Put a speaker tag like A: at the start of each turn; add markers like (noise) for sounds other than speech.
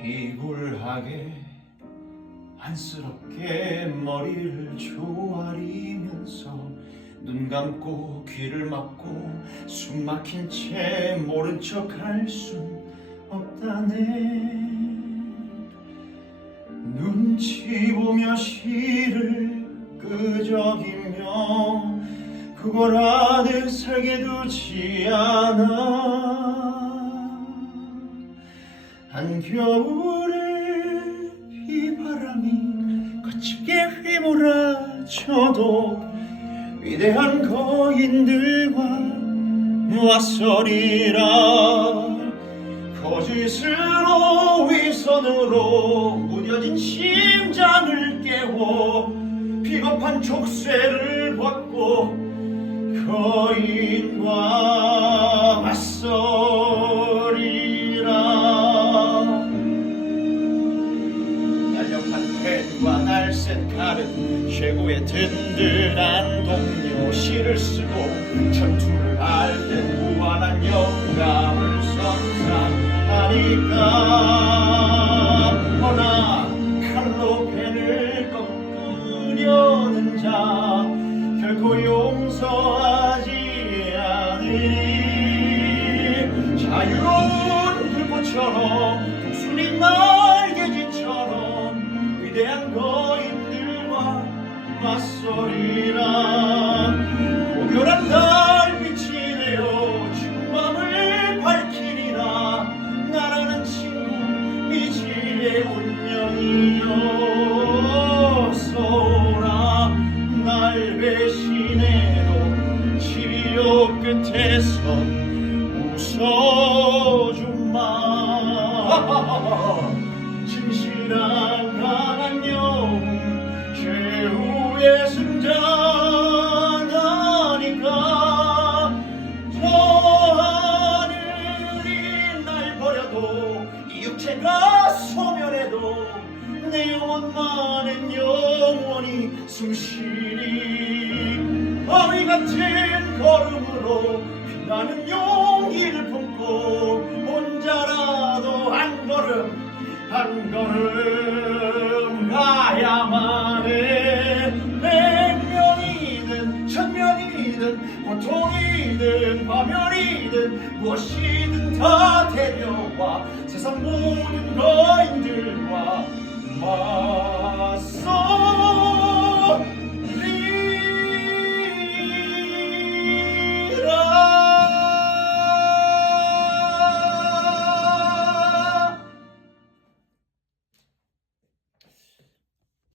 A: 비굴하게 안쓰럽게 머리를 조아리면서 눈 감고 귀를 막고 숨 막힌 채 모른 척 할 순 없다네. 눈치 보며 시를 끄적이며 그걸 안에 살게 두지 않아 한겨울에 비바람이 거칠게 휘몰아쳐도 위대한 거인들과 맞서리라. 거짓으로 위선으로 무뎌진 심장을 깨워 비겁한 족쇄를 벗고 거인과 맞서 날쌘 칼은 최고의 든든한 동료 시를 쓰고 전투를 할 때 무한한 영감을 선사하니까. 허나 칼로 펜을 꺾으려는 자 결코 용서하지 않으니 자유로운 불꽃처럼 맞서리라. 고결한 달빛이 되어 죽음밤을 밝히리라. 나라는 친구 미지의 운명이었소라. 날 배신해도 치료 끝에서 웃어주마 (laughs) 이 육체가 소멸해도 내 영혼만은 영원히 숨쉬리. 바위 같은 걸음으로 빛나는 용기를 품고 고통이든 파멸이든 무엇이든 다 데려와 세상 모든 너인들과 마